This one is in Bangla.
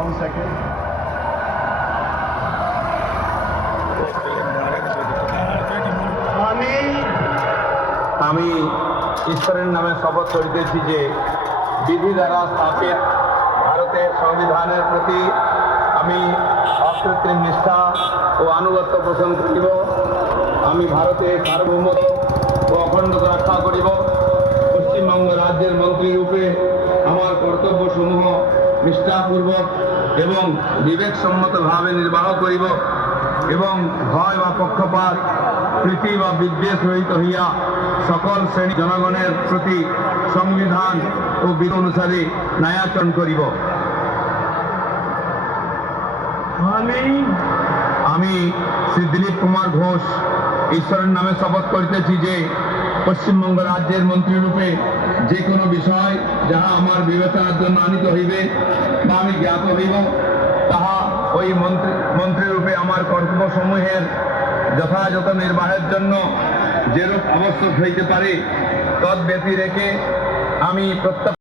one second. আমি ঈশ্বরের নামে শপথ করিতেছি যে বিধি দ্বারা স্থাপিত ভারতের সংবিধানের প্রতি আমি অকৃত্রিম নিষ্ঠা ও আনুগত্য পোষণ করিব। আমি ভারতের সার্বভৌমত্ব ও অখণ্ডতা রক্ষা করিব। পশ্চিমবঙ্গ রাজ্যের মন্ত্রী রূপে আমার কর্তব্যসমূহ নিষ্ঠাপূর্বক এবং বিবেকসম্মতভাবে নির্বাহ করিব এবং ভয় বা পক্ষপাত প্রীতি বা বিদ্বেষ রহিত হইয়া সকল শ্রেণী জনগণের প্রতি সংবিধান ও বিধি অনুসারে ন্যায়াচরণ করিব। আমি শ্রী দিলীপ কুমার ঘোষ ঈশ্বরের নামে শপথ করিতেছি যে পশ্চিমবঙ্গ রাজ্যের মন্ত্রী রূপে যে কোনো বিষয় যাহা আমার বিবেচনার জন্য আনিত হইবে বা আমি জ্ঞাত হইব, তাহা ওই মন্ত্রী রূপে আমার কর্তব্যসমূহের যথাযথ নির্বাহের জন্য যেরূপ আবশ্যক হইতে পারে তৎ ব্যতি রেখে আমি প্রত্যক্ষ